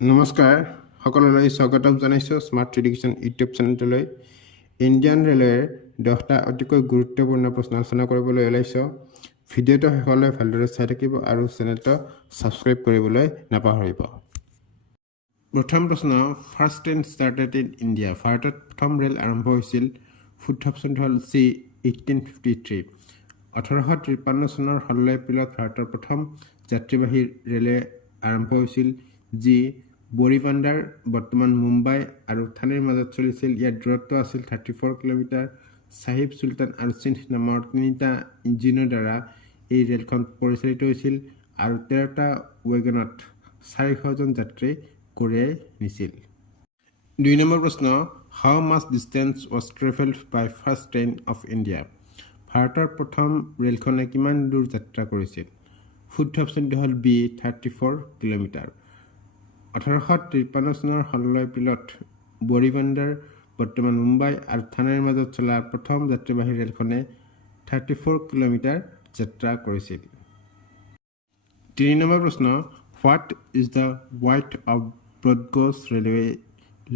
নমস্কাৰ সকলোলৈ স্বাগতম জনাইছোঁ স্মাৰ্ট এডুকেশ্যন ইউটিউব চেনেলটোলৈ। ইণ্ডিয়ান ৰেলৱেৰ 10টা অতিকৈ গুৰুত্বপূৰ্ণ প্ৰশ্ন আলোচনা কৰিবলৈ ওলাইছোঁ। ভিডিঅ'টো শেষলৈ ভালদৰে চাই থাকিব আৰু চেনেলটো ছাবস্ক্ৰাইব কৰিবলৈ নাপাহৰিব। প্ৰথম প্ৰশ্ন, first train started in India. ভাৰতত প্ৰথম ৰেল আৰম্ভ হৈছিল। শুদ্ধ অপশ্যনটো হ'ল চি 1853। 1853 চনৰ 16 এপ্ৰিলত ভাৰতৰ প্ৰথম যাত্ৰীবাহী ৰেলে আৰম্ভ হৈছিল, যি বৰিবান্দাৰ বৰ্তমান মুম্বাই আৰু থানেৰ মাজত চলিছিল। ইয়াৰ দূৰত্ব আছিল 34 কিলোমিটাৰ। চাহিব চুলতান আৰু সিন্ধ নামৰ 3টা ইঞ্জিনৰ দ্বাৰা এই ৰেলখন পৰিচালিত হৈছিল আৰু 13টা ৱেগনত 400 জন যাত্ৰী কঢ়িয়াই নিছিল। 2 নম্বৰ প্ৰশ্ন, how much distance was travelled by first train of India. ভাৰতৰ প্ৰথম ৰেলখনে কিমান দূৰ যাত্ৰা কৰিছিল? শুদ্ধ অপশ্যনটো হ'ল বি 34 কিলোমিটাৰ। 1853 চনৰ 16 এপ্ৰিলত বৰিবান্দাৰ বৰ্তমান মুম্বাই আৰু থানেৰ মাজত চলা প্ৰথম যাত্ৰীবাহী ৰেলখনে 34 কিলোমিটাৰ যাত্ৰা কৰিছিল। 3 নম্বৰ প্ৰশ্ন, what is the wide of broad gauge railway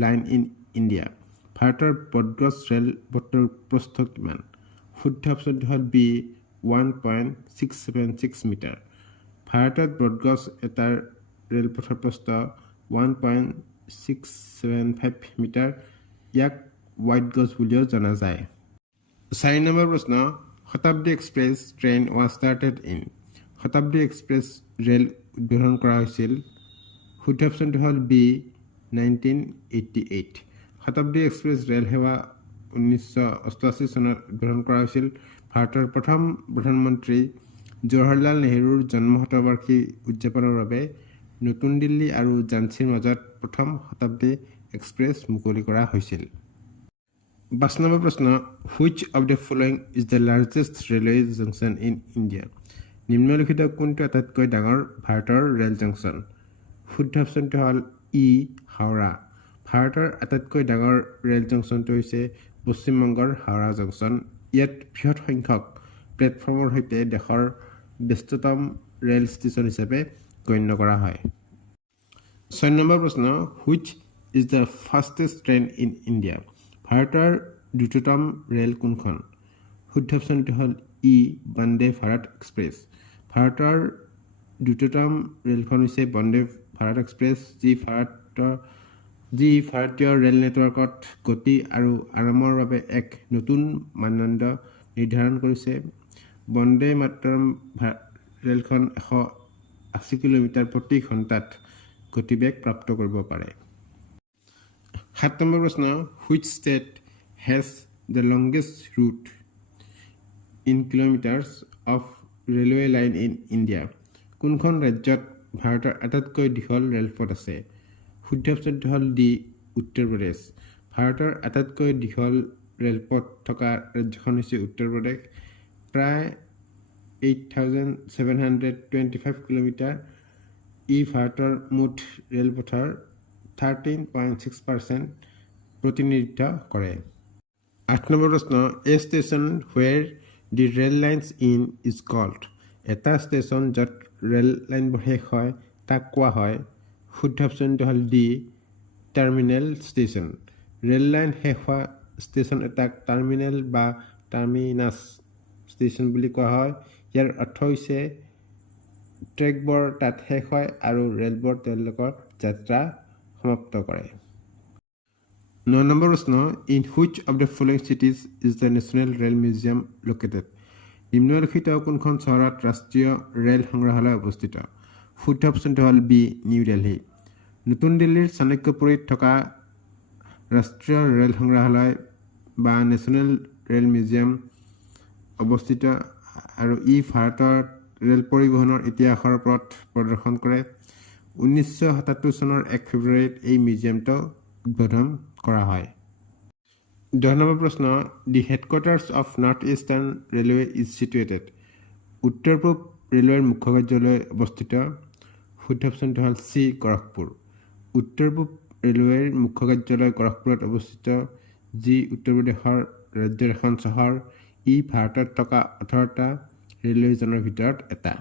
line in India. ভাৰতৰ ব্ৰডগজ ৰেল পথটোৰ প্ৰস্থ কিমান? শুদ্ধ অপশ্যনটো হ'ল বি 1.676 মিটাৰ। ভাৰতত ব্ৰডগজ এটা ৰেলপথৰ প্ৰস্থ 1.675 মিটাৰ। ইয়াক ৱাইড গজ বুলিও জনা যায়। 4 নম্বৰ প্ৰশ্ন, Shatabdi express train was started in. Shatabdi express rail উদ্বোধন কৰা হৈছিল। শুদ্ধ অপশ্যনটো হ'ল বি 1988। শতাব্দী এক্সপ্ৰেছ ৰেল সেৱা 1988 চনত উদ্বোধন কৰা হৈছিল। ভাৰতৰ প্ৰথম প্ৰধানমন্ত্ৰী জৱাহৰলাল নেহৰুৰ জন্ম শতবাৰ্ষিকী উদযাপনৰ বাবে নতুন দিল্লী আৰু ঝান্সীৰ মাজত প্ৰথম শতাব্দী এক্সপ্ৰেছ মুকলি কৰা হৈছিল। 5 নম্বৰ প্ৰশ্ন, which of the following is the largest railway junction in India. নিম্নলিখিত কোনটো আটাইতকৈ ডাঙৰ ভাৰতৰ ৰেল জংচন? শুদ্ধ অপশ্যনটো হ'ল ই হাওৰা। ভাৰতৰ আটাইতকৈ ডাঙৰ ৰেল জংচনটো হৈছে পশ্চিমবংগৰ হাওৰা জংচন। ইয়াত বৃহৎ সংখ্যক প্লেটফৰ্মৰ সৈতে দেশৰ ব্যস্ততম ৰেল ষ্টেচন হিচাপে গণ্য কৰা হয়। 6 নম্বৰ প্ৰশ্ন, which is the fastest train in India. ভাৰতৰ দ্ৰুততম ৰেল কোনখন? শুদ্ধ অপশ্যনটো হ'ল ই বন্দে ভাৰত এক্সপ্ৰেছ। ভাৰতৰ দ্ৰুততম ৰেলখন হৈছে বন্দে ভাৰত এক্সপ্ৰেছ, যি ভাৰতীয় ৰেল নেটৱৰ্কত গতি আৰু আৰামৰ বাবে এক নতুন মানদণ্ড নিৰ্ধাৰণ কৰিছে। বন্দে মাতৰম ৰেলখন 180 কিলোমিটাৰ প্ৰতি ঘণ্টাত গতিবেগ প্ৰাপ্ত কৰিব পাৰে। 7 নম্বৰ প্ৰশ্ন, which state has the longest root in kilometres of railway line in India. কোনখন ৰাজ্যত ভাৰতৰ আটাইতকৈ দীঘল ৰেলপথ আছে? শুদ্ধ অপশ্যনটো হ'ল ডি উত্তৰ প্ৰদেশ। ভাৰতৰ আটাইতকৈ দীঘল ৰেলপথ থকা ৰাজ্যখন হৈছে উত্তৰ প্ৰদেশ। প্ৰায় 8725 কিলোমিটাৰ। ই ভাৰতৰ মুঠ ৰেলপথৰ 13.6% প্ৰতিনিধিত্ব কৰে। 8 নম্বৰ প্ৰশ্ন, a station where the rail lines in is called. এটা ষ্টেচন য'ত ৰেল লাইনবোৰ শেষ হয় তাক কোৱা হয়। শুদ্ধ অপশ্যনটো হ'ল D terminal station. Rail line শেষ হোৱা ষ্টেচন এটাক টাৰ্মিনেল বা টাৰ্মিনাছ ষ্টেচন বুলি কোৱা হয়। ইয়াৰ অৰ্থ হৈছে ট্ৰেকবোৰ তাত শেষ হয় আৰু ৰেলবোৰ তেওঁলোকৰ যাত্ৰা সমাপ্ত কৰে। 9 নম্বৰ প্ৰশ্ন, in which of the following cities is the national rail museum located. নিম্নলিখিত কোনখন চহৰত ৰাষ্ট্ৰীয় ৰেল সংগ্ৰহালয় অৱস্থিত? শুদ্ধ অপশ্যনটো হ'ল বি নিউ দিল্লী। নতুন দিল্লীৰ চাণক্যপুৰীত থকা ৰাষ্ট্ৰীয় ৰেল সংগ্ৰহালয় বা নেশ্যনেল ৰেল মিউজিয়াম অৱস্থিত আৰু ই ভাৰতৰ ৰেল পৰিবহণৰ ইতিহাসৰ ওপৰত প্ৰদৰ্শন কৰে। 1977 চনৰ 1 ফেব্ৰুৱাৰীত এই মিউজিয়ামটো উদ্বোধন কৰা হয়। 10 নম্বৰ প্ৰশ্ন, the headquarters of north eastern railway is situated. উত্তৰ পূব ৰেলৱেৰ মুখ্য কাৰ্যালয় অৱস্থিত। শুদ্ধ অপশ্যনটো হ'ল চি গৰখপুৰ। উত্তৰ পূব ৰেলৱেৰ মুখ্য কাৰ্যালয় গৰখপুৰত অৱস্থিত, যি উত্তৰ প্ৰদেশৰ ৰাজ্যৰ এখন চহৰ। ই ভাৰতত থকা 18টা ৰেলৱে জোনৰ ভিতৰত এটা।